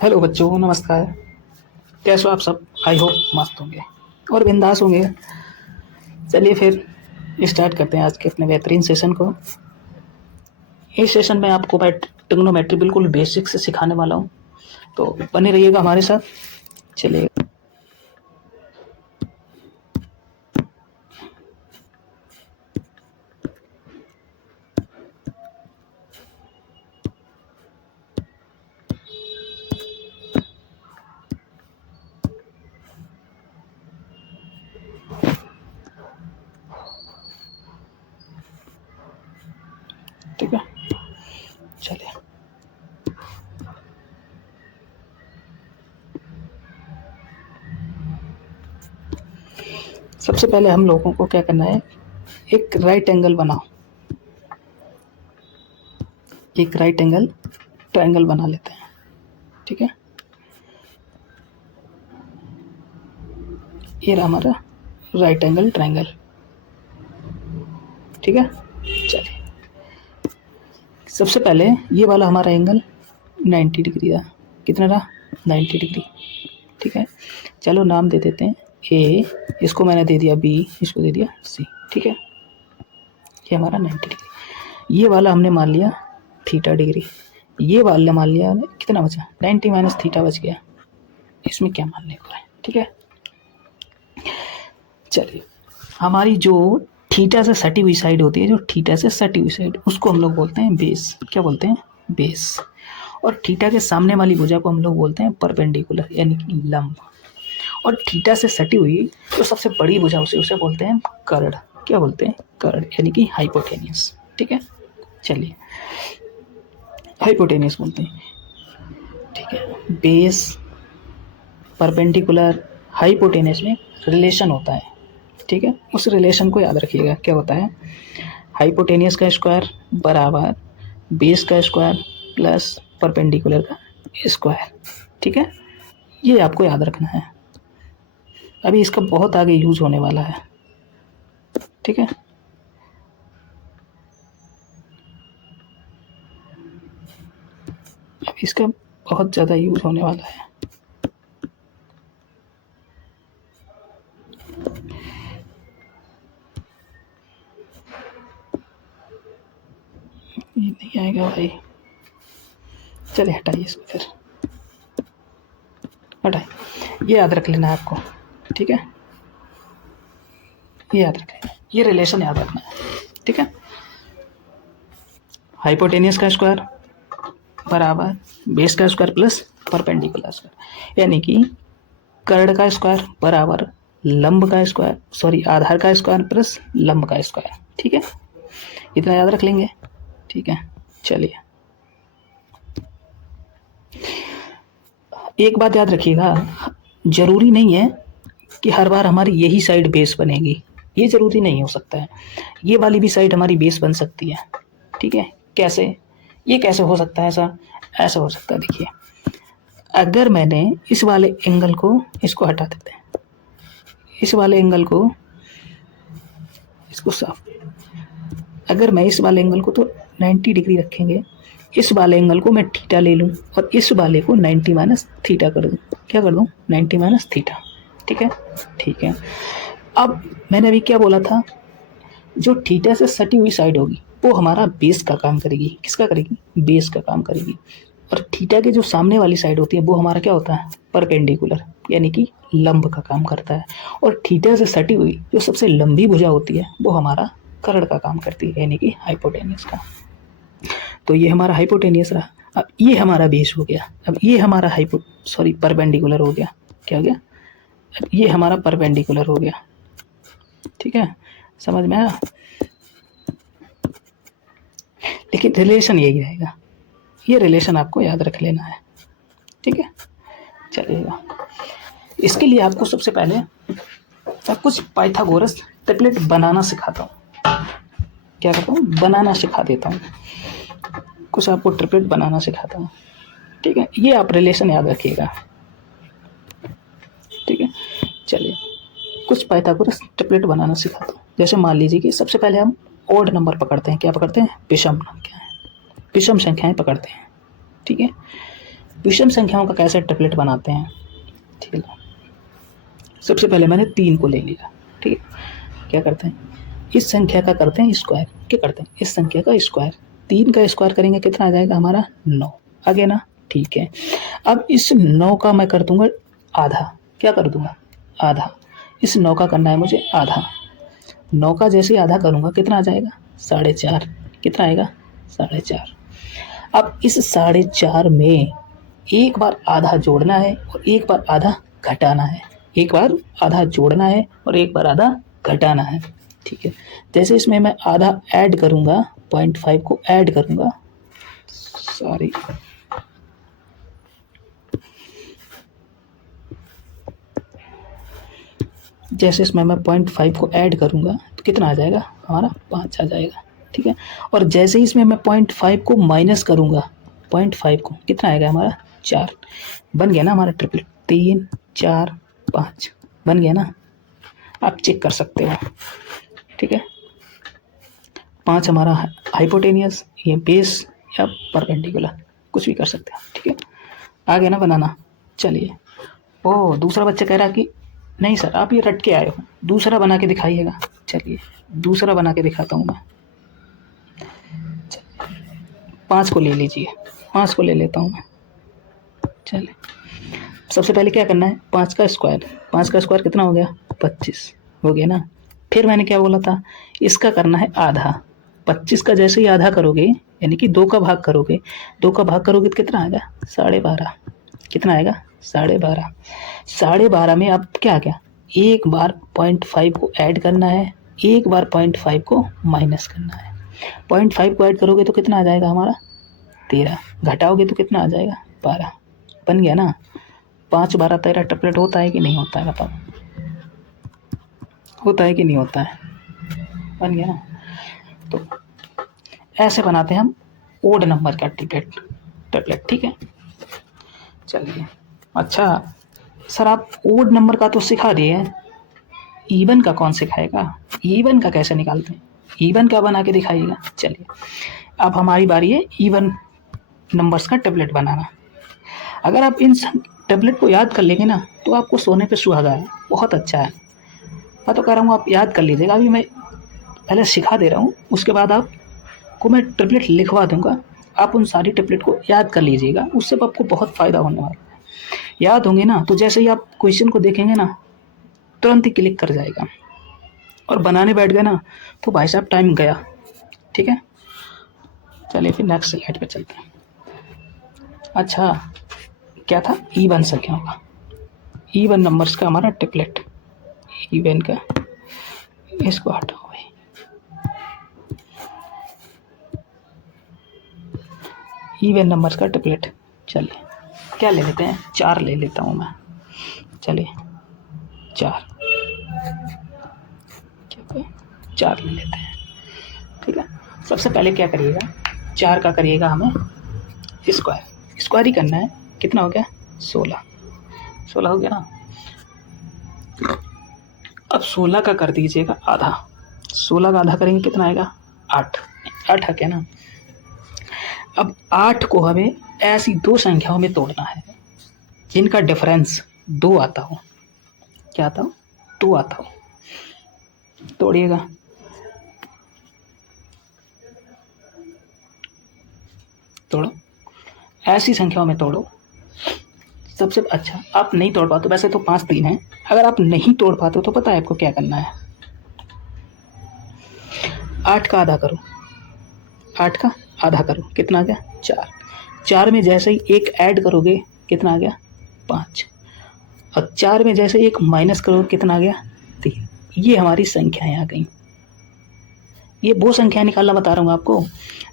Hello बच्चों, नमस्कार। कैसे हो आप सब? आई होप मस्त होंगे और बिंदास होंगे। चलिए फिर स्टार्ट करते हैं आज के अपने बेहतरीन सेशन को। इस सेशन में आपको मैं ट्रिग्नोमेट्री बिल्कुल बेसिक से सिखाने वाला हूँ, तो बने रहिएगा हमारे साथ। चलिए, ठीक है। चलिए, सबसे पहले हम लोगों को क्या करना है, एक राइट एंगल बनाओ। एक राइट एंगल ट्रायंगल बना लेते हैं, ठीक है। ये रहा हमारा राइट एंगल ट्रायंगल, ठीक है। चलिए, सबसे पहले ये वाला हमारा एंगल 90 डिग्री रहा। कितना रहा? 90 डिग्री, ठीक है। चलो नाम दे देते हैं ए, इसको मैंने दे दिया बी, इसको दे दिया सी, ठीक है। ये हमारा 90 डिग्री। ये वाला हमने मान लिया थीटा डिग्री। ये वाला मान लिया कितना बचा? 90 माइनस थीटा बच गया। इसमें क्या मानने को है, ठीक है। चलिए, हमारी जो थीटा से सटी हुई साइड होती है, जो थीटा से सटी हुई साइड, उसको हम लोग बोलते हैं बेस। क्या बोलते हैं? बेस। और थीटा के सामने वाली भुजा को हम लोग बोलते हैं परपेंडिकुलर, यानी कि लंब। और थीटा से सटी हुई जो सबसे बड़ी भुजा उसे बोलते हैं कर्ड। क्या बोलते हैं? कर्ड, यानी कि हाइपोटेनियस, ठीक है। चलिए, हाइपोटेनियस बोलते हैं, ठीक है। बेस, परपेंडिकुलर, हाइपोटेनियस में रिलेशन होता है, ठीक है। उस रिलेशन को याद रखिएगा। क्या होता है? हाइपोटेनियस का स्क्वायर बराबर बेस का स्क्वायर प्लस परपेंडिकुलर का स्क्वायर, ठीक है। ये आपको याद रखना है। अभी इसका बहुत आगे यूज होने वाला है, ठीक है। अभी इसका बहुत ज़्यादा यूज होने वाला है। ये नहीं आएगा भाई। चलिए हटाइए इसको, फिर हटाइए। ये याद रख लेना है आपको, ठीक है। ये याद रखें, ये रिलेशन याद रखना है, ठीक है। हाइपोटेनियस का स्क्वायर बराबर बेस का स्क्वायर प्लस परपेंडिकुलर स्क्वायर, यानी कि कर्ड का स्क्वायर बराबर लंब का स्क्वायर, सॉरी आधार का स्क्वायर प्लस लंब का स्क्वायर, ठीक है। इतना याद रख लेंगे, ठीक है। चलिए, एक बात याद रखिएगा, जरूरी नहीं है कि हर बार हमारी यही साइड बेस बनेगी। ये जरूरी नहीं हो सकता है। ये वाली भी साइड हमारी बेस बन सकती है, ठीक है। कैसे? ये कैसे हो सकता है? ऐसा हो सकता है, देखिए। अगर मैंने इस वाले एंगल को, इसको हटा देते हैं, इस वाले एंगल को, इसको साफ, अगर मैं इस वाले एंगल को तो 90 डिग्री रखेंगे, इस वाले एंगल को मैं थीटा ले लूँ और इस वाले को 90 माइनस थीटा कर दूँ। क्या कर दूँ? 90 माइनस थीटा, ठीक है। ठीक है, अब मैंने अभी क्या बोला था? जो थीटा से सटी हुई साइड होगी वो हमारा बेस का काम करेगी। किसका करेगी? बेस का काम करेगी। और थीटा के जो सामने वाली साइड होती है वो हमारा क्या होता है? परपेंडिकुलर, यानी कि लंब का काम करता है। और थीटा से सटी हुई जो सबसे लंबी भुजा होती है वो हमारा कर्ड का काम करती है, यानी कि हाइपोटेनियस का। तो ये हमारा हाइपोटेनियस रहा। अब ये हमारा बेस हो गया। अब ये हमारा परपेंडिकुलर हो गया। क्या हो गया? अब ये हमारा परपेंडिकुलर हो गया, ठीक है। समझ में आया? लेकिन रिलेशन यही रहेगा। ये रिलेशन आपको याद रख लेना है, ठीक है। चलिएगा, इसके लिए आपको सबसे पहले मैं कुछ पाइथागोरस ट्रिपलेट बनाना सिखाता हूँ। क्या करता हूँ? बनाना सिखा देता हूँ। कुछ आपको ट्रिपलेट बनाना सिखाता हूँ, ठीक है। ये आप रिलेशन याद रखिएगा, ठीक है। चलिए, कुछ पाइथागोरस ट्रिपलेट बनाना सिखाता हूँ। जैसे मान लीजिए कि सबसे पहले हम ओड नंबर पकड़ते हैं। क्या पकड़ते हैं? विषम नंबर। क्या है? विषम संख्याएं पकड़ते हैं। ठीक है, विषम संख्याओं का कैसे ट्रिपलेट बनाते हैं। ठीक है, सबसे पहले मैंने 3 को ले लिया। ठीक है, क्या करते हैं, इस संख्या का करते हैं स्क्वायर। क्या करते हैं, इस संख्या का स्क्वायर। 3 का स्क्वायर करेंगे कितना आ जाएगा हमारा 9। आगे ना, ठीक है। अब इस 9 का मैं कर दूंगा आधा। क्या कर दूंगा, आधा। इस 9 का करना है मुझे आधा। 9 का जैसे आधा करूंगा कितना आ जाएगा 4.5। कितना आएगा 4.5। अब इस 4.5 में एक बार आधा जोड़ना है और एक बार आधा घटाना है। एक बार आधा जोड़ना है और एक बार आधा घटाना है। ठीक है, जैसे इसमें मैं आधा ऐड करूंगा, 0.5 को ऐड करूंगा, सॉरी, जैसे इसमें मैं 0.5 को ऐड करूंगा तो कितना आ जाएगा हमारा 5 आ जाएगा। ठीक है, और जैसे ही इसमें मैं 0.5 को माइनस करूंगा, 0.5 को कितना आएगा हमारा 4। बन गया ना हमारा ट्रिपलेट, 3 4 5 बन गया ना, आप चेक कर सकते हो। ठीक है, 5 हमारा हाइपोटेनियस, ये बेस या परपेंडिकुलर, कुछ भी कर सकते हो। ठीक है, आ गया ना बनाना। चलिए, ओ दूसरा बच्चा कह रहा कि नहीं सर आप ये रट के आए हो, दूसरा बना के दिखाइएगा। चलिए दूसरा बना के दिखाता हूँ मैं। 5 को ले लीजिए, 5 को ले लेता हूँ मैं। चलिए, सबसे पहले क्या करना है, 5 का स्क्वायर। 5 का स्क्वायर कितना हो गया 25 हो गया ना। फिर मैंने क्या बोला था, इसका करना है आधा। 25 का जैसे ही आधा करोगे यानी कि 2 का भाग करोगे, 2 का भाग करोगे तो कितना आएगा 12.5। कितना आएगा 12.5। 12.5 में अब क्या क्या, एक बार 0.5 को ऐड करना है, एक बार 0.5 को माइनस करना है। 0.5 को ऐड करोगे तो कितना आ जाएगा हमारा 13, घटाओगे तो कितना आ जाएगा 12। बन गया ना। 5 12 13 ट्रिपलेट होता है कि नहीं होता है बताओ, होता है कि नहीं होता है, बन गया ना। तो ऐसे बनाते हैं हम ओड नंबर का ट्रिपलेट। ठीक है, चलिए। अच्छा सर आप ओड नंबर का तो सिखा दिए, इवन का कौन सिखाएगा, इवन का कैसे निकालते हैं, इवन का बना के दिखाइएगा। चलिए अब हमारी बारी है इवन नंबर्स का टेबलेट बनाना। अगर आप इन टेबलेट को याद कर लेंगे ना तो आपको सोने पे सुहागा है, बहुत अच्छा है। मैं तो कह रहा हूँ आप याद कर लीजिएगा। अभी मैं पहले सिखा दे रहा हूँ, उसके बाद आपको मैं टेबलेट लिखवा दूंगा, आप उन सारी टेबलेट को याद कर लीजिएगा, उससे आपको बहुत फ़ायदा होने वाला है। याद होंगे ना तो जैसे ही आप क्वेश्चन को देखेंगे ना तुरंत ही क्लिक कर जाएगा, और बनाने बैठ गए ना तो भाई साहब टाइम गया। ठीक है, चलिए फिर नेक्स्ट स्लाइड पे चलते हैं। अच्छा क्या था, इवन संख्याओं का, इवन नंबर्स का हमारा ट्रिपलेट, इवन का, इसको हटाओ भाई। इवन नंबर्स का ट्रिपलेट, चलिए क्या ले लेते हैं, 4 ले लेता हूँ मैं। चलिए 4, क्या 4 ले लेते हैं। ठीक है, सबसे पहले क्या करिएगा, 4 का करिएगा हमें स्क्वायर, स्क्वायर ही करना है। कितना हो गया 16 हो गया ना। अब 16 का कर दीजिएगा आधा, 16 का आधा करेंगे कितना आएगा 8 आ गया ना। अब 8 को हमें ऐसी 2 संख्याओं में तोड़ना है जिनका डिफरेंस 2 आता हो। क्या आता हो 2 आता हो, तोड़िएगा। तोड़ो, ऐसी संख्याओं में तोड़ो। सबसे अच्छा आप नहीं तोड़ पाते, वैसे तो 5 3 है, अगर आप नहीं तोड़ पाते हो तो पता है आपको क्या करना है, 8 का आधा करो, 8 का आधा करो, कितना आ गया 4। 4 में जैसे ही एक ऐड करोगे कितना आ गया 5, और 4 में जैसे एक माइनस करोगे कितना आ गया 3। ये हमारी संख्याएं आ गई। ये वो संख्या निकालना बता रहा हूँ आपको,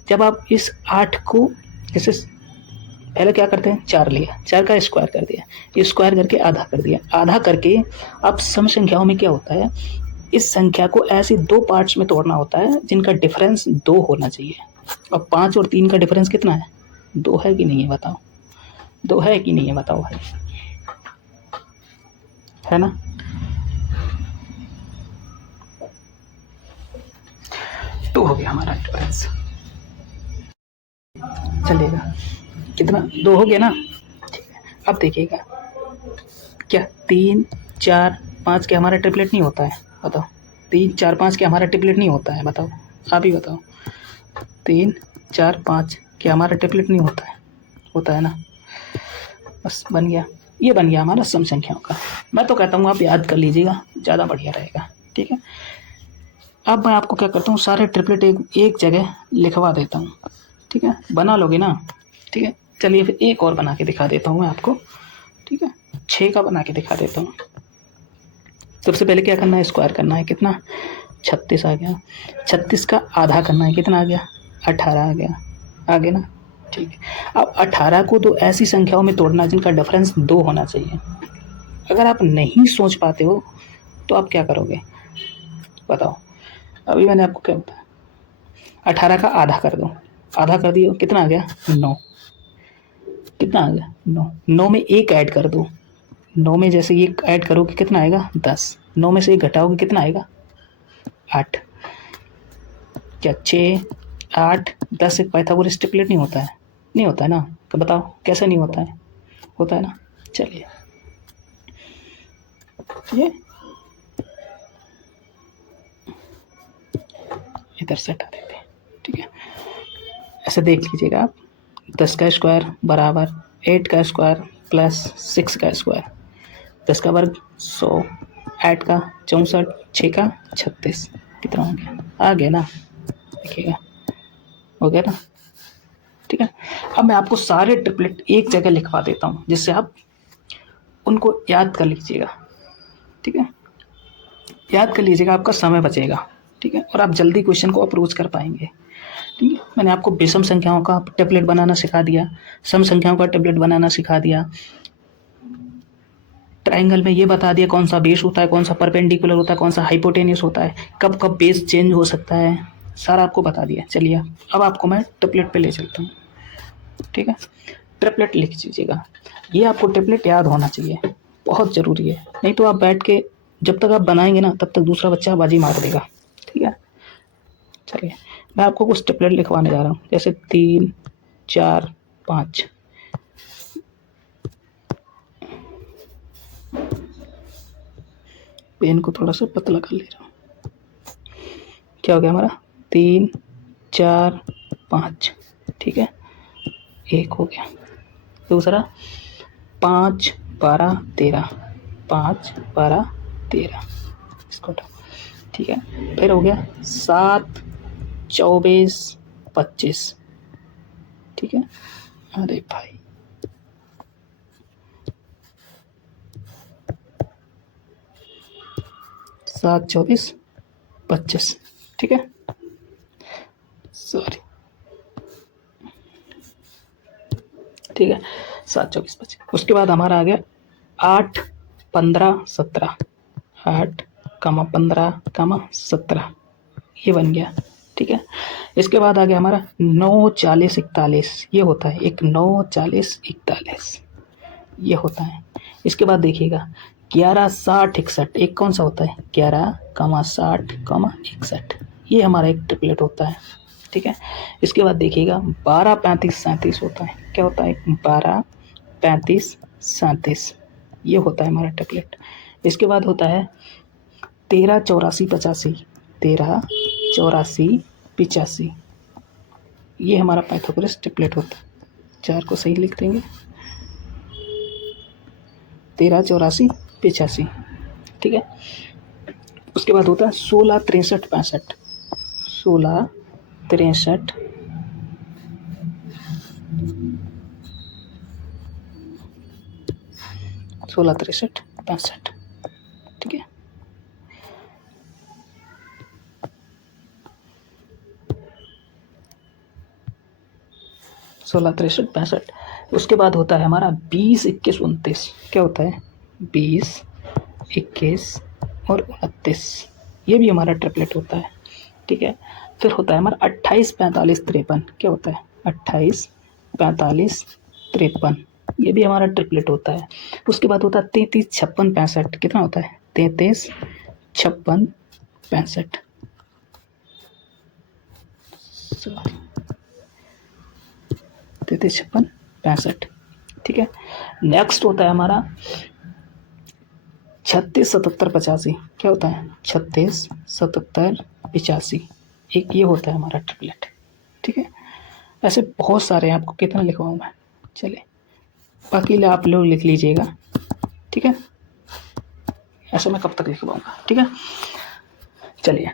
जब आप इस 8 को जैसे पहले क्या करते हैं 4 लिया, 4 का स्क्वायर कर दिया, स्क्वायर करके आधा कर दिया, आधा करके अब सम संख्याओं में क्या होता है, इस संख्या को ऐसे 2 पार्ट्स में तोड़ना होता है जिनका डिफरेंस 2 होना चाहिए। और 5 और 3 का डिफरेंस कितना है 2 है कि नहीं है बताओ, 2 है कि नहीं है बताओ भाई, है ना। तो हो गया हमारा डिफरेंस। चलेगा। कितना, 2 हो गया ना। ठीक है, अब देखिएगा क्या 3 4 5 क्या हमारा ट्रिपलेट नहीं होता है? बताओ, 3 4 5 क्या हमारा ट्रिपलेट नहीं होता है? बताओ, आप ही बताओ। 3 4 5 क्या हमारा ट्रिपलेट नहीं होता है? होता है ना। बस बन गया, ये बन गया हमारा सम संख्याओं का। मैं तो कहता हूँ आप याद कर लीजिएगा, ज़्यादा बढ़िया रहेगा। ठीक है, अब मैं आपको क्या करता हूँ, सारे ट्रिपलेट एक जगह लिखवा देता हूँ। ठीक है, बना लोगे ना? ठीक है, चलिए फिर एक और बना के दिखा देता हूँ मैं आपको। ठीक है, 6 का बना के दिखा देता हूँ। सबसे पहले क्या करना है, स्क्वायर करना है। कितना? 36 आ गया। 36 का आधा करना है, कितना आ गया? 18 आ गया। आ गया ना? ठीक है, अब 18 को तो ऐसी संख्याओं में तोड़ना जिनका डिफरेंस 2 होना चाहिए। अगर आप नहीं सोच पाते हो तो आप क्या करोगे बताओ? अभी मैंने आपको क्या बताया, 18 का आधा कर दो। आधा कर दियो, कितना आ गया? 9। कितना आ गया? 9। 9 में एक ऐड कर दो। 9 में जैसे ये ऐड करोगे कितना आएगा? 10। 9 में से एक घटाओगे कितना आएगा? 8। क्या 6 8 10 एक पाइथागोरस ट्रिपलेट नहीं होता है? नहीं होता है ना? तो बताओ कैसे नहीं होता है? होता है ना। चलिए ये इधर से हटा देते हैं। ठीक है, ऐसे देख लीजिएगा आप। 10 का स्क्वायर बराबर 8 का स्क्वायर प्लस 6 का स्क्वायर। 10 का वर्ग 100, 8 का 64, 6 का 36। कितना हो गया? आ गया ना? देखिएगा, हो गया ना? ठीक है, अब मैं आपको सारे ट्रिपलेट एक जगह लिखवा देता हूँ जिससे आप उनको याद कर लीजिएगा। ठीक है, याद कर लीजिएगा, आपका समय बचेगा। ठीक है, और आप जल्दी क्वेश्चन को अप्रोच कर पाएंगे। ठीक है, मैंने आपको विषम संख्याओं का टेबलेट बनाना सिखा दिया, सम संख्याओं का टेबलेट बनाना सिखा दिया, ट्राइंगल में ये बता दिया कौन सा बेस होता है, कौन सा परपेंडिकुलर होता है, कौन सा हाइपोटेन्यूस होता है, कब कब बेस चेंज हो सकता है, सारा आपको बता दिया। चलिए अब आपको मैं टेबलेट पे ले चलता हूँ। ठीक है, ट्रिपलेट लिख लीजिएगा। ये आपको ट्रिपलेट याद होना चाहिए, बहुत ज़रूरी है। नहीं तो आप बैठ के जब तक आप बनाएंगे ना तब तक दूसरा बच्चा बाजी मार देगा। ठीक है, चलिए मैं आपको कुछ ट्रिपलेट लिखवाने जा रहा हूँ, जैसे 3 4 5। पेन को थोड़ा सा पतला कर ले रहा हूँ। क्या हो गया हमारा? 3 4 5। ठीक है, एक हो गया। दूसरा 5 12 13। 5 12 13, इसको हटाओ। ठीक है, फिर हो गया 7 24 25। ठीक है, अरे भाई 7 24 25। ठीक है, सॉरी। ठीक है, 7 24 25। उसके बाद हमारा आ गया 8 15 17। 8 15 17, ये बन गया। ठीक है, इसके बाद आ गया हमारा 9 40 41। ये होता है एक 9 40 41, ये होता है। इसके बाद देखिएगा 11 60 61। एक कौन सा होता है? 11 60 61, ये हमारा एक ट्रिपलेट होता है। ठीक है, इसके बाद देखिएगा 12 35 37 होता है। क्या होता है? 12 35 37, ये होता है हमारा ट्रिपलेट। इसके बाद होता है 13 84 85। 13 84 85, ये हमारा पाइथागोरस ट्रिपलेट होता है। 4 को सही लिख देंगे, 13 84 85। ठीक है, उसके बाद होता है 16 63 65। 16 63 16 63 65। ठीक है, 16 63 65। उसके बाद होता है हमारा 20 21 29। क्या होता है? 20 21 और 29, ये भी हमारा ट्रिपलेट होता है। ठीक है, फिर होता है हमारा 28 45 53। क्या होता है? 28 45 53, ये भी हमारा ट्रिपलेट होता है। उसके बाद होता है 33 56 65। कितना होता है? 33 56 65। सॉरी, 36, 56, 65, ठीक है। नेक्स्ट होता है हमारा 36, 77, 85। क्या होता है? 36, 77, 85। एक ये होता है हमारा ट्रिपलेट, ठीक है। ऐसे बहुत सारे हैं, आपको कितना लिखवाऊँ मैं? चलिए बाकी आप लोग लिख लीजिएगा, ठीक है। ऐसे मैं कब तक लिखवाऊँगा, ठीक है। चलिए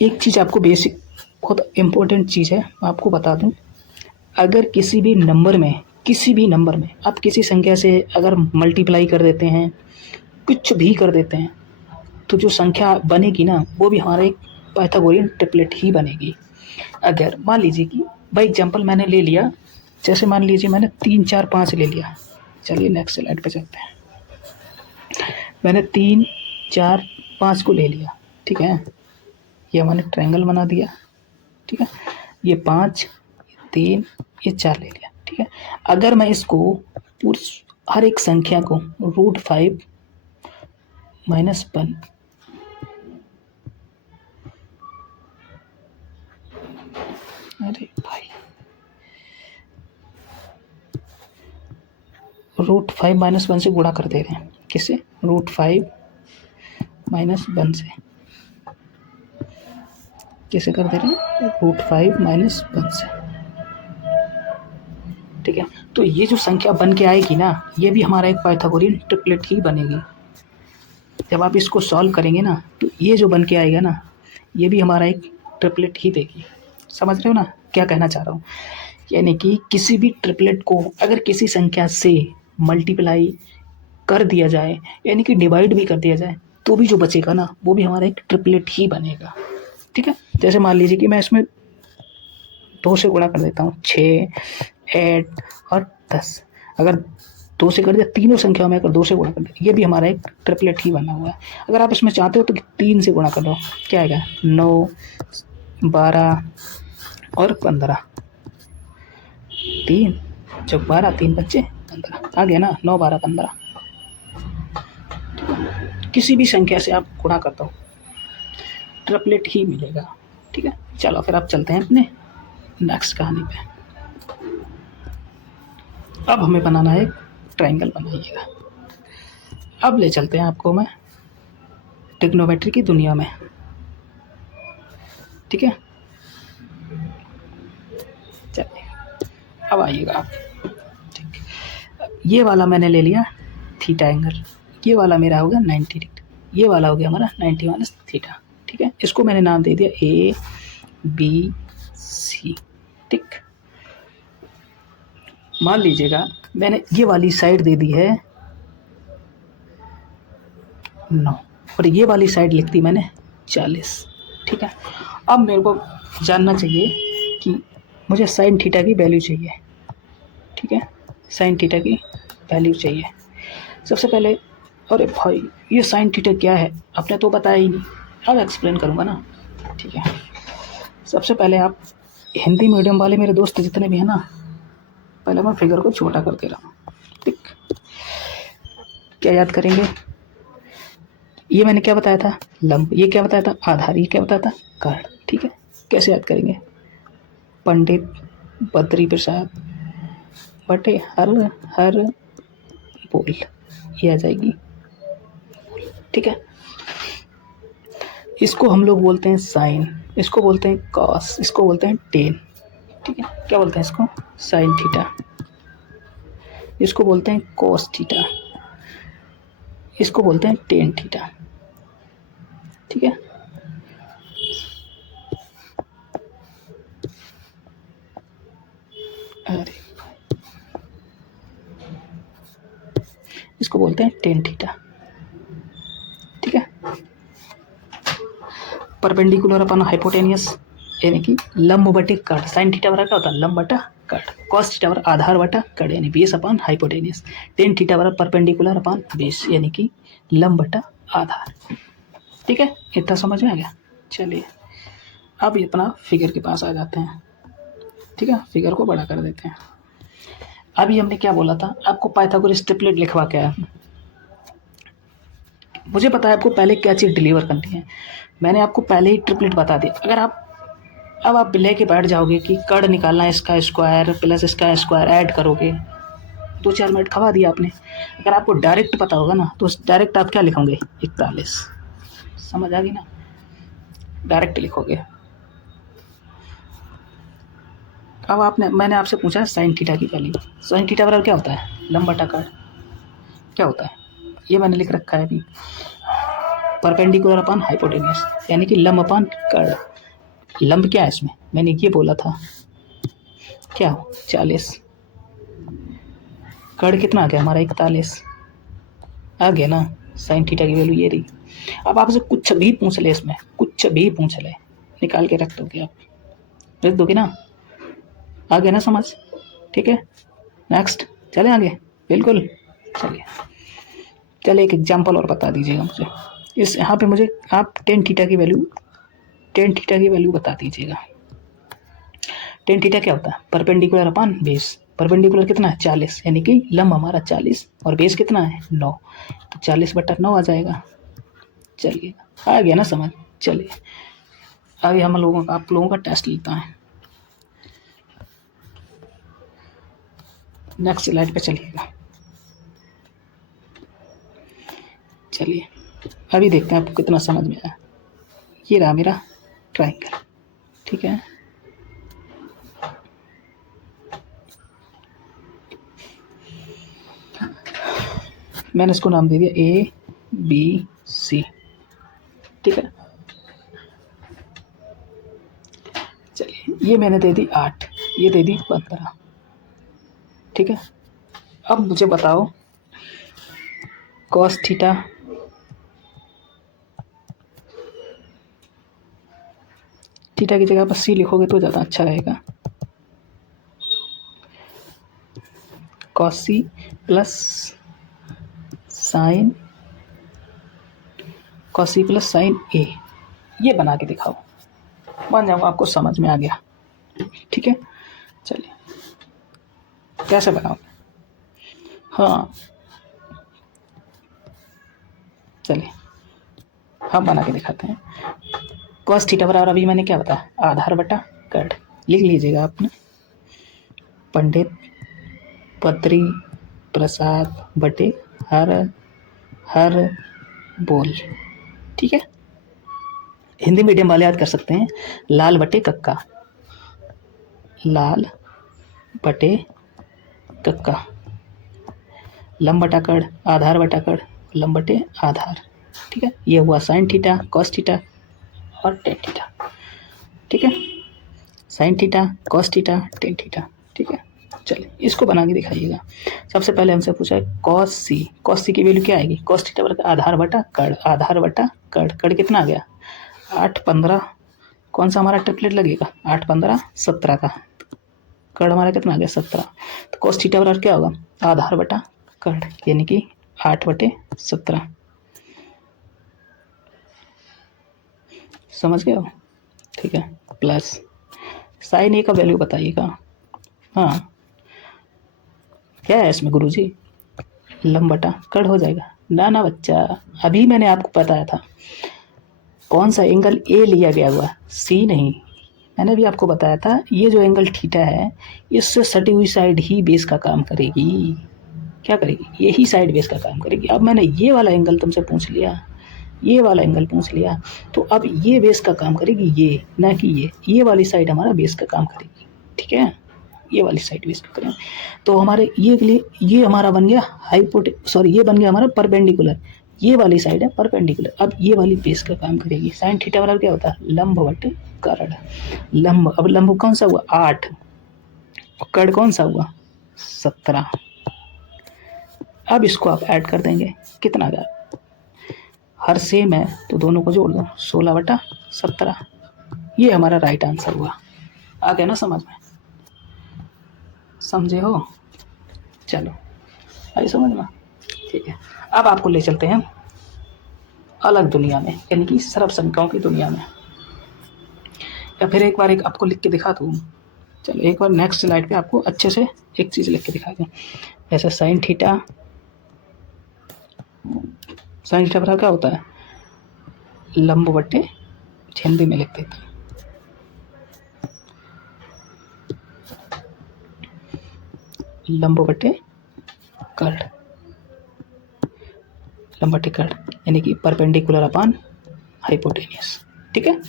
एक चीज़ आपको बेसिक, बहुत इम्पोर्टेंट चीज़ है, मैं आपको बता दूं। अगर किसी भी नंबर में आप किसी संख्या से अगर मल्टीप्लाई कर देते हैं, कुछ भी कर देते हैं, तो जो संख्या बनेगी ना वो भी हमारा एक पाइथागोरियन ट्रिपलेट ही बनेगी। अगर मान लीजिए कि बाई एग्जाम्पल मैंने ले लिया, जैसे मान लीजिए मैंने 3, 4, 5 ले लिया। चलिए नेक्स्ट स्लाइड पे चलते हैं। मैंने 3, 4, 5 को ले लिया, ठीक है। ये मैंने ट्रायंगल बना दिया, ठीक है। ये 5, 3, ये 4 ले लिया, ठीक है। अगर मैं इसको हर एक संख्या को √5 - 1, अरे भाई, √5 - 1 से गुणा कर दे रहे हैं। किससे? √5 - 1 से। कैसे कर दे रहे हैं? √5 - 1 से, ठीक है। तो ये जो संख्या बन के आएगी ना, ये भी हमारा एक पाइथागोरियन ट्रिपलेट ही बनेगी। जब आप इसको सॉल्व करेंगे ना, तो ये जो बन के आएगा ना, ये भी हमारा एक ट्रिपलेट ही देगी। समझ रहे हो ना क्या कहना चाह रहा हूँ? यानी कि किसी भी ट्रिपलेट को अगर किसी संख्या से मल्टीप्लाई कर दिया जाए, यानी कि डिवाइड भी कर दिया जाए, तो भी जो बचेगा ना वो भी हमारा एक ट्रिपलेट ही बनेगा, ठीक है। जैसे मान लीजिए कि मैं इसमें 2 से गुणा कर देता हूँ, 6, 8 और 10। अगर 2 से कर दिया, तीनों संख्याओं में अगर 2 से गुणा कर दिया, ये भी हमारा एक ट्रिपलेट ही बना हुआ है। अगर आप इसमें चाहते हो तो 3 से गुणा कर दो, क्या आएगा? 9, 12 और 15। 3 जब 12, 3 बच्चे 15 आ गया ना, 9, 12, 15। किसी भी संख्या से आप गुणा कर दो, ट्रिपलेट ही मिलेगा, ठीक है। चलो फिर आप चलते हैं अपने नेक्स्ट कहानी पे। अब हमें बनाना है ट्रायंगल, बनाइएगा। अब ले चलते हैं आपको मैं ट्रिग्नोमेट्री की दुनिया में, ठीक है। चलिए अब आइएगा आप, ठीक। ये वाला मैंने ले लिया थीटा एंगल, ये वाला मेरा होगा 90 डिग्री, ये वाला हो गया हमारा 90 - थीटा, ठीक है। इसको मैंने नाम दे दिया ABC, ठीक। मान लीजिएगा मैंने ये वाली साइड दे दी है 9 और ये वाली साइड लिख दी मैंने 40, ठीक है। अब मेरे को जानना चाहिए कि मुझे साइन थीटा की वैल्यू चाहिए, ठीक है। साइन थीटा की वैल्यू चाहिए। सबसे पहले, अरे भाई ये साइन थीटा क्या है आपने तो बताया ही नहीं, अब एक्सप्लेन करूँगा ना, ठीक है। सबसे पहले आप हिंदी मीडियम वाले मेरे दोस्त जितने भी हैं ना, पहले मैं फिगर को छोटा कर दे रहा हूँ, ठीक। क्या याद करेंगे? ये मैंने क्या बताया था? लंब। ये क्या बताया था? आधार। ये क्या बताया था? कर्ण, ठीक है। कैसे याद करेंगे? पंडित बद्री प्रसाद बटे हर बोल, ये आ जाएगी, ठीक है। इसको हम लोग बोलते हैं साइन, इसको बोलते हैं कॉस, इसको बोलते हैं टेन, ठीक है। क्या बोलते हैं इसको? Sine theta. इसको बोलते हैं कोस थीटा, इसको बोलते हैं टेन थीटा, ठीक है। अरे इसको बोलते हैं टेन थीटा, ठीक है। परपेंडिकुलर अपन हाइपोटेनियस, यानी कि लंब बटे कर्ण। साइन थीटा बराबर क्या होता है? लंब बटा कर्ण। कॉस थीटा बराबर आधार बटा कर्ण, यानी बेस अपन हाइपोटेनियस। टेन थीटा बराबर परपेंडिकुलर अपन बेस, यानी कि लंब बटा आधार, ठीक है। इतना समझ में आ गया? चलिए अब ये अपना फिगर के पास आ जाते हैं, ठीक है। फिगर को बड़ा कर देते हैं। अभी हमने क्या बोला था? आपको पाइथागोरस ट्रिपलेट लिखवा के आया। मुझे पता है आपको पहले क्या चीज़ डिलीवर करनी है, मैंने आपको पहले ही ट्रिपलेट बता दिया। अब आप लेके बैठ जाओगे कि कड़ निकालना है, इसका स्क्वायर प्लस इसका स्क्वायर ऐड करोगे, 2-4 मिनट खवा दिया आपने। अगर आपको डायरेक्ट पता होगा ना तो डायरेक्ट आप क्या लिखोगे, 41। समझ आ गई ना, डायरेक्ट लिखोगे। अब मैंने आपसे पूछा साइन थीटा की वैल्यू। साइन थीटा बराबर क्या होता है, लंब बटा कड़। क्या होता है ये मैंने लिख रखा है अभी, परपेंडिकुलर अपॉन हाइपोटेन्यूस, यानी कि लंब अपॉन कड़। लंब क्या है इसमें, मैंने ये बोला था क्या 40, कड़ कितना आ गया हमारा 41, आ गया ना। साइन थीटा की वैल्यू ये रही। अब आपसे कुछ भी पूछ ले, इसमें कुछ भी पूछ ले, निकाल के रख दोगे, आप रख दोगे ना, आ गया ना समझ। ठीक है, नेक्स्ट चले आगे, बिल्कुल चलिए। चलिए एक एग्जांपल और बता दीजिएगा मुझे। इस यहाँ पे मुझे आप टेन थीटा की वैल्यू बता दीजिएगा। टेन थीटा क्या होता है, परपेंडिकुलर अपॉन बेस। परपेंडिकुलर कितना है 40, यानी कि लंब हमारा 40 और बेस कितना है 9, तो 40/9 आ जाएगा। चलिए आ गया ना समझ। चलिए आगे हम लोगों का आप लोगों का टेस्ट लेता है। नेक्स्ट स्लाइड पे चलिएगा। चलिए अभी देखते हैं आपको कितना समझ में आया। ये रहा मेरा ट्राइंगल, ठीक है। मैंने इसको नाम दे दिया ABC, ठीक है। चलिए ये मैंने दे दी 8, ये दे दी 15, ठीक है। अब मुझे बताओ कॉस थीटा की जगह पर C लिखोगे तो ज़्यादा अच्छा रहेगा। Cos C plus sign A, ये बना के दिखाओ, मान जाऊँगा आपको समझ में आ गया, ठीक है। चलिए कैसे बनाओ, हाँ चलिए हम बना के दिखाते हैं। कॉस थीटा बराबर अभी मैंने क्या बताया, आधार बटा कड़। लिख लीजिएगा आपने, पंडित पत्री प्रसाद बटे हर बोल, ठीक है। हिंदी मीडियम वाले याद कर सकते हैं, लाल बटे कक्का, लाल बटे कक्का, लंब बटा कड़, आधार बटा कड़, लंब बटे आधार, ठीक है। ये हुआ साइन थीटा, कॉस थीटा और टेन थीटा, ठीक है। Sine theta, cos theta, tan theta, ठीक है। चलिए इसको बना के दिखाइएगा। सबसे पहले हमसे पूछा है कॉस सी की वैल्यू क्या आएगी, कॉस थीटा बराबर आधार बटा कड़, कड़ कितना आ गया 8-15, कौन सा हमारा ट्रिपलेट लगेगा 8-15-17 का, कड़ हमारा कितना आ गया 17, तो कॉस थीटा बराबर क्या होगा आधार बटा कड़, यानी कि 8/17, समझ गए हो, ठीक है। प्लस साइन ए का वैल्यू बताइएगा, हाँ क्या है इसमें गुरुजी, लंब बटा कड़ हो जाएगा ना बच्चा, अभी मैंने आपको बताया था कौन सा एंगल ए लिया गया हुआ, सी नहीं। मैंने भी आपको बताया था ये जो एंगल थीटा है इससे सटी हुई साइड ही बेस का काम करेगी, क्या करेगी, यही साइड बेस का काम करेगी। अब मैंने ये वाला एंगल तुमसे पूछ लिया, ये वाला एंगल पूछ लिया, तो अब ये बेस का काम करेगी, ये ना कि ये वाली साइड हमारा बेस का काम करेगी, ठीक है। ये वाली साइड बेस का करेंगे, तो हमारे ये के लिए ये हमारा बन गया ये बन गया हमारा परपेंडिकुलर, ये वाली साइड है परपेंडिकुलर। अब ये वाली बेस का काम करेगी। साइन थीटा बराबर क्या होता है लंब बटे कड़, लंब, अब लंब कौन सा हुआ 8, कड़ कौन सा हुआ 17। अब इसको आप ऐड कर देंगे, कितना आ, हर सेम है तो दोनों को जोड़ दो 16/17, ये हमारा राइट आंसर हुआ। आ गया ना समझ में, समझे हो, चलो आई समझ में, ठीक है। अब आपको ले चलते हैं अलग दुनिया में, यानी कि सर्व संख्याओं की दुनिया में, या फिर एक बार आपको लिख के दिखा दूँ। चलो एक बार नेक्स्ट स्लाइड पे आपको अच्छे से एक चीज़ लिख के दिखा दूँ। जैसे साइन थीटा बराबर क्या होता है लंब बटे, हिंदी में लिख देता हूँ लंब बटे कर्ण, लंब बटे कर्ण यानी कि परपेंडिकुलर अपॉन हाइपोटेनियस। ठीक है,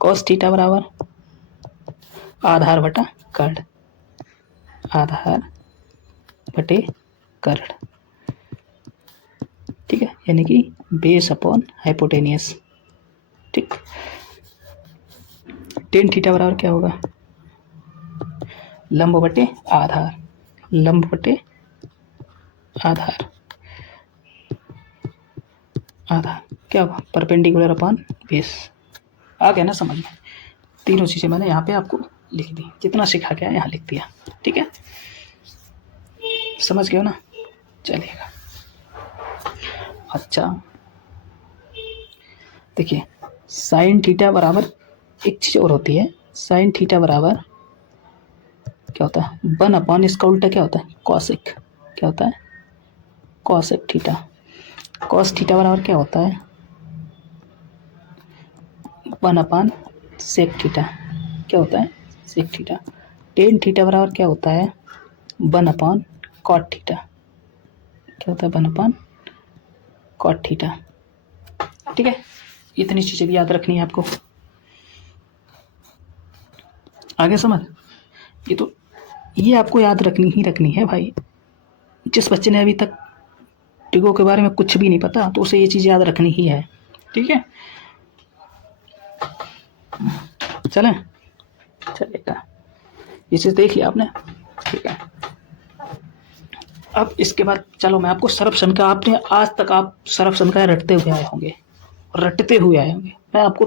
कॉस थीटा बराबर आधार बटा कर्ण, आधार बटे कर्ण। ठीक है, यानी कि बेस अपॉन हाइपोटेनियस। ठीक, टेन थीटा बराबर क्या होगा, लंब बटे आधार, लंब बटे आधार, आधार क्या होगा, परपेंडिकुलर अपॉन बेस। आ गया ना समझ में? तीनों चीज़ें मैंने यहाँ पे आपको लिख दी, जितना सिखा के यहाँ लिख दिया। ठीक है, समझ गए हो ना? चलिएगा। अच्छा देखिए, साइन थीटा बराबर एक चीज़ और होती है, साइन थीटा बराबर क्या होता है, 1 अपॉन इसका उल्टा क्या होता है, कॉसेक। क्या होता है, कॉसेक थीटा। कॉस थीटा बराबर क्या होता है, 1 अपॉन सेक थीटा। क्या होता है, सेक थीटा। टेन थीटा बराबर क्या होता है, 1 अपॉन कॉट थीटा। क्या होता है, 1 अपॉन कॉट थीटा। ठीक है, इतनी चीज़ें भी याद रखनी है आपको। आगे समझ, ये आपको याद रखनी है भाई। जिस बच्चे ने अभी तक टिगो के बारे में कुछ भी नहीं पता तो उसे ये चीज़ याद रखनी ही है। ठीक है, चलें, चलेगा। ये चीज़ देख लिया आपने। ठीक है, अब इसके बाद चलो मैं आपको सरप्शन का, आपने आज तक आप सरप्शन का रटते हुए आए होंगे, मैं आपको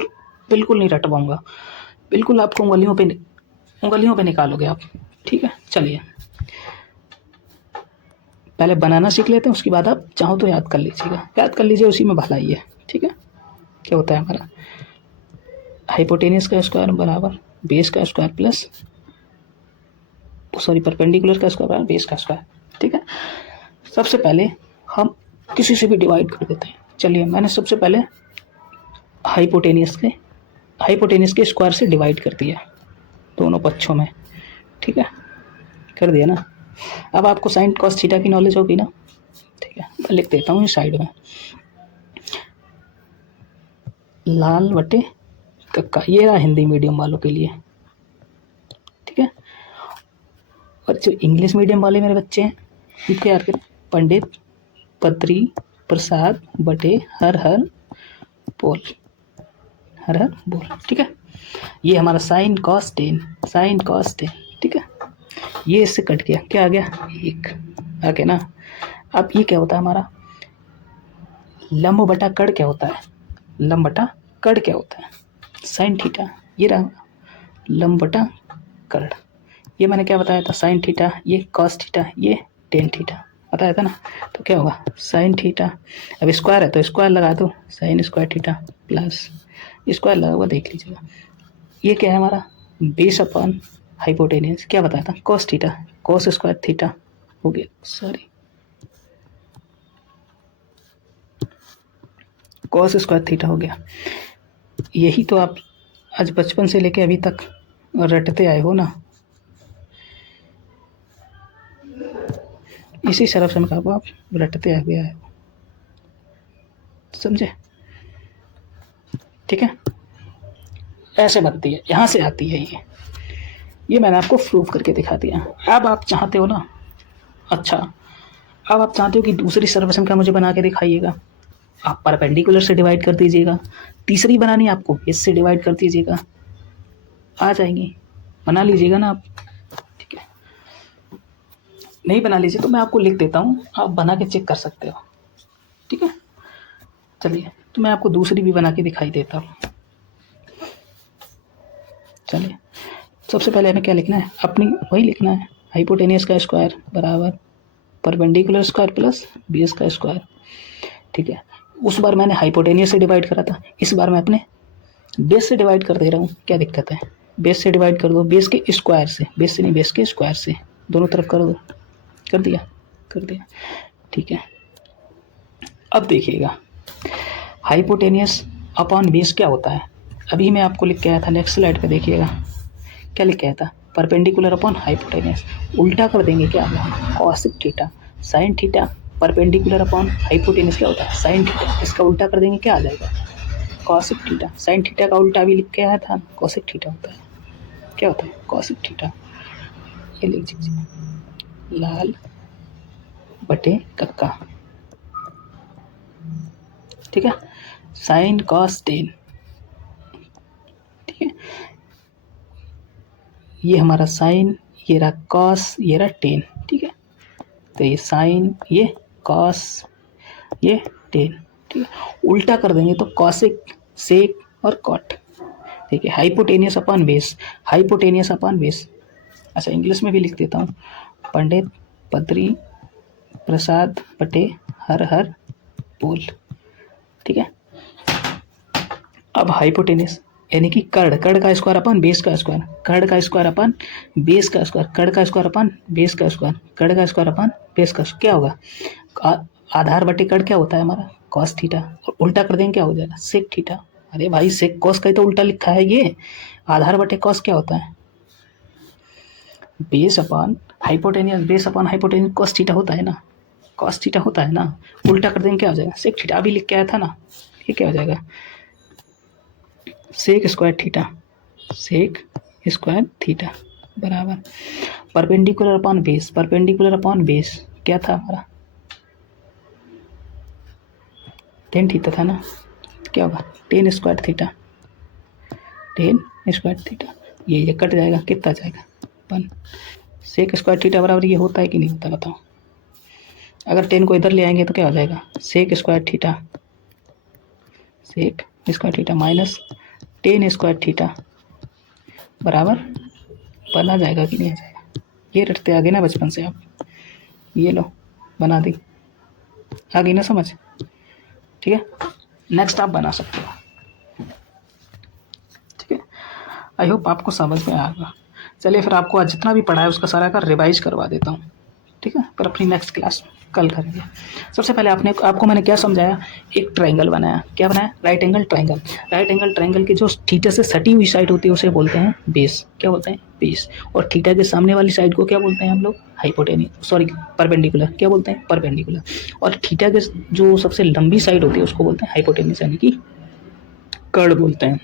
बिल्कुल नहीं रटवाऊंगा, बिल्कुल आपको उंगलियों पे निकालोगे आप। ठीक है, चलिए पहले बनाना सीख लेते हैं, उसके बाद आप चाहो तो याद कर लीजिएगा, याद कर लीजिए, उसी में भलाई है। ठीक है, क्या होता है हमारा, हाइपोटेनियस का स्क्वायर बराबर बेस का स्क्वायर प्लस परपेंडिकुलर का स्क्वायर बराबर बेस का स्क्वायर। ठीक है, सबसे पहले हम किसी से भी डिवाइड कर देते हैं। चलिए मैंने सबसे पहले हाइपोटेनियस के स्क्वायर से डिवाइड कर दिया दोनों पक्षों में। ठीक है, कर दिया ना। अब आपको साइन कॉस थीटा की नॉलेज होगी ना। ठीक है, मैं लिख देता हूँ साइड में, लाल बटे कक्का। ये रहा हिंदी मीडियम वालों के लिए। ठीक है, और जो इंग्लिश मीडियम वाले मेरे बच्चे हैं उनके याद करें, पंडित पत्री प्रसाद बटे हर हर बोल, हर हर बोल। ठीक है, ये हमारा sign cos tan, sine cos tan. ठीक है, ये इससे कट गया, क्या आ गया, एक आ गया ना। अब ये क्या होता है हमारा, लंब बटा कड़ क्या होता है, लंब बटा कड़ क्या होता है, साइन थीटा। ये रहा लंब बटा कड़। ये मैंने क्या बताया था, साइन थीटा, ये कॉस थीटा, ये टेन थीटा बताया था ना। तो क्या होगा, साइन थीटा, अब स्क्वायर है तो स्क्वायर लगा दो, sine square theta plus square लगा हुआ देख लीजिएगा। ये क्या है हमारा, बेस अपॉन हाइपोटेनियस। क्या बताया था, cos theta, cos square theta हो गया, सॉरी कॉस स्क्वायर थीटा हो गया। यही तो आप आज बचपन से लेके अभी तक रटते आए हो ना, इसी सरप्शन का आप रटते आए हो, समझे? ठीक है, ऐसे बनती है, यहाँ से आती है ये मैंने आपको प्रूव करके दिखा दिया। अब आप चाहते हो ना, अच्छा अब आप चाहते हो कि दूसरी सरप्शन का मुझे बना के दिखाइएगा, आप परपेंडिकुलर से डिवाइड कर दीजिएगा। तीसरी बनानी आपको इससे डिवाइड कर दीजिएगा, आ जाएंगी, बना लीजिएगा ना आप। ठीक है, नहीं बना लीजिए तो मैं आपको लिख देता हूँ, आप बना के चेक कर सकते हो। ठीक है, चलिए तो मैं आपको दूसरी भी बना के दिखाई देता हूँ। चलिए सबसे पहले हमें क्या लिखना है, अपनी वही लिखना है, हाइपोटेनियस का स्क्वायर बराबर परपेंडिकुलर स्क्वायर प्लस बेस का स्क्वायर। ठीक है, उस बार मैंने हाइपोटेनियस से डिवाइड करा था, इस बार मैं अपने बेस से डिवाइड कर दे रहा हूँ। क्या दिक्कत है, बेस से डिवाइड कर दो, बेस के स्क्वायर से, बेस से नहीं बेस के स्क्वायर से, दोनों तरफ कर दो, कर दिया। ठीक है, अब देखिएगा हाइपोटेनियस अपॉन बेस क्या होता है। अभी मैं आपको लिख के आया था, नेक्स्ट स्लाइड पे देखिएगा क्या लिख के आया था, परपेंडिकुलर अपॉन हाइपोटेनियस, उल्टा कर देंगे क्या होगा, cosec theta. Sine theta perpendicular upon hypotenuse क्या होता है, साइन थीटा। इसका उल्टा कर देंगे क्या आ जाएगा, कॉसिक थीटा। साइन थीटा का उल्टा भी लिख के आया था, कॉसिक थीटा होता है। क्या होता है, कॉसिक थीटा। ये लिख दीजिए, लाल बटे कक्का, ठीक है। साइन कॉस टेन, ठीक है। ये हमारा साइन, ये रहा कॉस, ये रहा टेन, ठीक है। तो ये साइन, ये कॉस, ये टेन, ठीक है। उल्टा कर देंगे तो कॉसिक, सेक और कॉट, ठीक है। Hypotenuse upon base, hypotenuse upon base. अच्छा इंग्लिश में भी लिख देता हूँ, पंडित बद्री प्रसाद बटे हर हर बोल, ठीक है। अब हाइपोटेनियस यानी कि कर्ण, कर्ण का स्क्वायर अपन बेस का स्क्वायर, कर्ण का स्क्वायर अपन बेस का स्क्वायर, कर्ण का स्क्वायर अपन बेस का स्क्वायर, कर्ण का स्क्वायर अपन बेस का, क्या होगा, आधार बटे कर्ण क्या होता है हमारा, कॉस थीटा। और उल्टा कर देंगे क्या हो जाएगा, सेक थीटा। अरे भाई सेक कॉस का ही तो उल्टा लिखा है ये, आधार बटे कॉस क्या होता है, base upon hypotenuse, base upon hypotenuse cos theta होता है ना, कॉस थीटा होता है ना। उल्टा कर देंगे क्या हो जाएगा, सेक थीटा। अभी लिख के आया था ना, ये क्या हो जाएगा, sec square theta, sec square theta बराबर perpendicular upon base, perpendicular upon base क्या था हमारा, टेन थीटा था ना। क्या होगा, tan square theta, tan square theta. ये कट जाएगा, कितना जाएगा, वन। सेक स्क्वायर थीटा बराबर ये होता है कि नहीं होता बताओ। अगर टेन को इधर ले आएंगे तो क्या हो जाएगा, sec square theta, sec square theta minus tan square theta बराबर वन आ जाएगा कि नहीं आ जाएगा। ये रटते आ गए ना बचपन से आप, ये लो बना दी, आ गई ना समझ, ठीक है। नेक्स्ट आप बना सकते हो, ठीक है। आई होप आपको समझ में आएगा। चलिए फिर आपको आज जितना भी पढ़ा है उसका सारा का रिवाइज करवा देता हूँ, ठीक है। फिर अपनी नेक्स्ट क्लास कल करेंगे। सबसे पहले आपको मैंने क्या समझाया, एक ट्रायंगल बनाया, क्या बनाया, right angle triangle. Right angle triangle की जो थीटा से सटी हुई साइड होती है उसे बोलते हैं बेस, क्या बोलते हैं, बेस। और थीटा के सामने वाली साइड को क्या बोलते हैं हम लोग, हाइपोटेनियस, सॉरी परपेंडिकुलर, क्या बोलते हैं, परपेंडिकुलर। और थीटा के जो सबसे लंबी साइड होती है उसको बोलते हैं हाइपोटेनियस, यानी कि कर्ण बोलते हैं,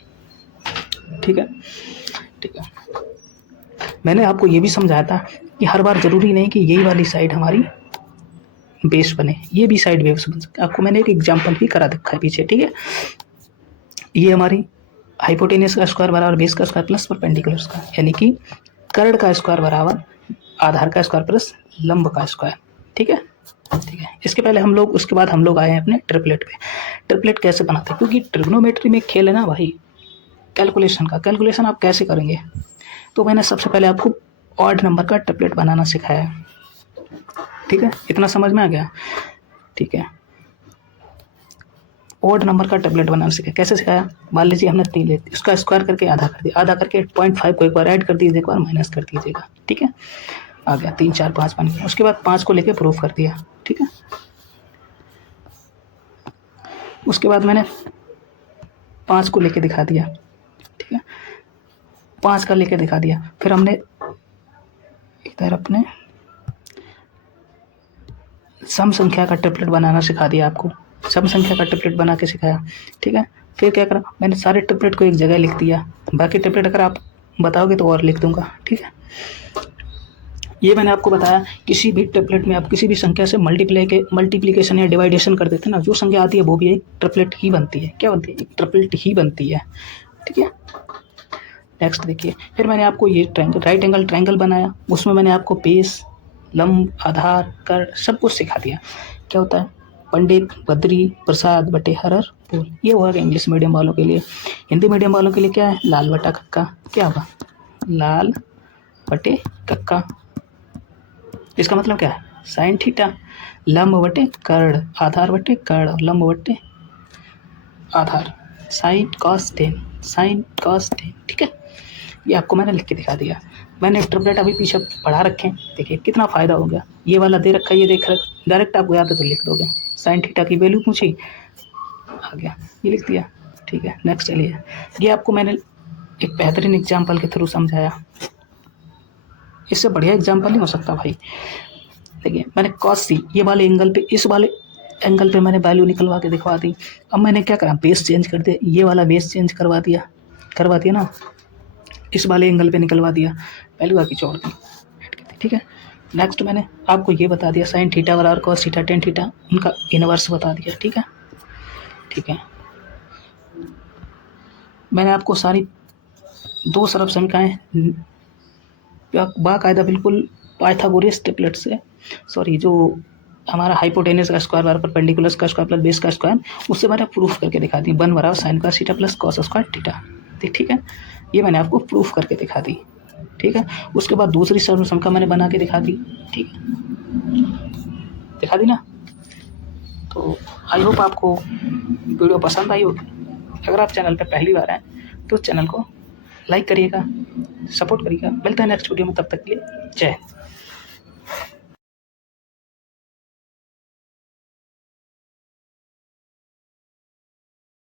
ठीक है, ठीक है। मैंने आपको ये भी समझाया था कि हर बार जरूरी नहीं कि यही वाली साइड हमारी बेस बने, ये भी साइड बेस बन सकते। आपको मैंने एक एग्जांपल भी करा रखा है पीछे, ठीक है। ये हमारी हाइपोटेनियस का स्क्वायर बराबर बेस का स्क्वायर प्लस परपेंडिकुलर स्क्वायर, यानी कि कर्ण का स्क्वायर बराबर आधार का स्क्वायर प्लस लंब का स्क्वायर, ठीक है, ठीक है। इसके पहले हम लोग, उसके बाद हम लोग आए हैं अपने ट्रिपलेट पे। ट्रिपलेट कैसे बनाते हैं, क्योंकि ट्रिग्नोमेट्री में खेल है ना भाई कैलकुलेशन का, कैलकुलेशन आप कैसे करेंगे। तो मैंने सबसे पहले आपको ऑड नंबर का ट्रिपलेट बनाना सिखाया है, ठीक है, इतना समझ में आ गया, ठीक है। ऑड नंबर का ट्रिपलेट बनाना सिखाया, कैसे सिखाया, मान लीजिए हमने 3 ले, उसका स्क्वायर करके आधा कर दिया, आधा करके 0.5 को एक बार ऐड कर दीजिए, एक बार माइनस कर दीजिएगा, ठीक है, आ गया 3 4 5 बन गया। उसके बाद 5 को लेके प्रूफ कर दिया, ठीक है। उसके बाद मैंने 5 को लेके दिखा दिया, ठीक है, 5 का लेके दिखा दिया। फिर हमने इधर अपने सम संख्या का ट्रिपलेट बनाना सिखा दिया आपको, सम संख्या का ट्रिपलेट बना के सिखाया, ठीक है। फिर क्या करा, मैंने सारे ट्रिपलेट को एक जगह लिख दिया, बाकी ट्रिपलेट अगर आप बताओगे तो और लिख दूंगा, ठीक है। ये मैंने आपको बताया, किसी भी ट्रिपलेट में आप किसी भी संख्या से मल्टीप्लिकेशन या डिवाइडेशन कर देते हैं ना, जो संख्या आती है वो भी एक ट्रिपलेट ही बनती है, क्या बनती है, एक ट्रिपलेट ही बनती है, ठीक है। नेक्स्ट देखिए, फिर मैंने आपको ये ट्रायंगल, राइट एंगल ट्रायंगल बनाया, उसमें मैंने आपको बेस, लंब, आधार, कर्ण सब कुछ सिखा दिया। क्या होता है, पंडित बद्री प्रसाद बटे हर हर बोल, ये होगा इंग्लिश मीडियम वालों के लिए। हिंदी मीडियम वालों के लिए क्या है, लाल बटा कक्का, क्या होगा, लाल बटे कक्का। इसका मतलब क्या है, साइन थीटा, लंब बटे कर्ण, आधार बटे कर्ण, लंब बटे आधार, sine cos tan, sine cos tan, ठीक है। ये आपको मैंने लिख के दिखा दिया। मैंने ट्रिपलेट अभी पीछे पढ़ा रखे हैं, देखिए कितना फ़ायदा हो गया। ये वाला दे रखा है, ये देख रख, डायरेक्ट आपको याद है तो लिख दोगे, साइन थीटा की वैल्यू पूछी, आ गया, ये लिख दिया, ठीक है। नेक्स्ट चलिए, ये आपको मैंने एक बेहतरीन एग्जाम्पल के थ्रू समझाया, इससे बढ़िया एग्जाम्पल नहीं हो सकता भाई। देखिए मैंने कॉस सी ये वाले एंगल पे, इस वाले एंगल पे मैंने वैल्यू निकलवा के दिखवा दी। अब मैंने क्या करा, बेस चेंज कर दिया, ये वाला बेस चेंज करवा दिया ना, इस वाले एंगल पे निकलवा दिया, वैल्यू आके छोड़ दी, ठीक है। नेक्स्ट मैंने आपको ये बता दिया साइन थीटा बराबर कॉस थीटा टेन थीटा, उनका इनवर्स बता दिया, ठीक है। मैंने आपको सारी 2 सरल समीकरणें बाकायदा बिल्कुल पाइथागोरस ट्रिपलेट से, सॉरी जो हमारा हाइपोटेनस का स्क्वायर बराबर परपेंडिकुलर का स्क्वायर प्लस बेस का स्क्वायर, उससे मैंने प्रूफ करके दिखा दी 1 बराबर साइन का theta plus cos square theta, ठीक है। ये मैंने आपको प्रूफ करके दिखा दी, ठीक है। उसके बाद दूसरी सरल समीकरण मैंने बना के दिखा दी, ठीक है, दिखा दी ना। तो आई होप आपको वीडियो पसंद आई होगी। अगर आप चैनल पर पहली बार आए तो चैनल को लाइक करिएगा, सपोर्ट करिएगा। मिलता है नेक्स्ट वीडियो में, तब तक के लिए जय हिंद।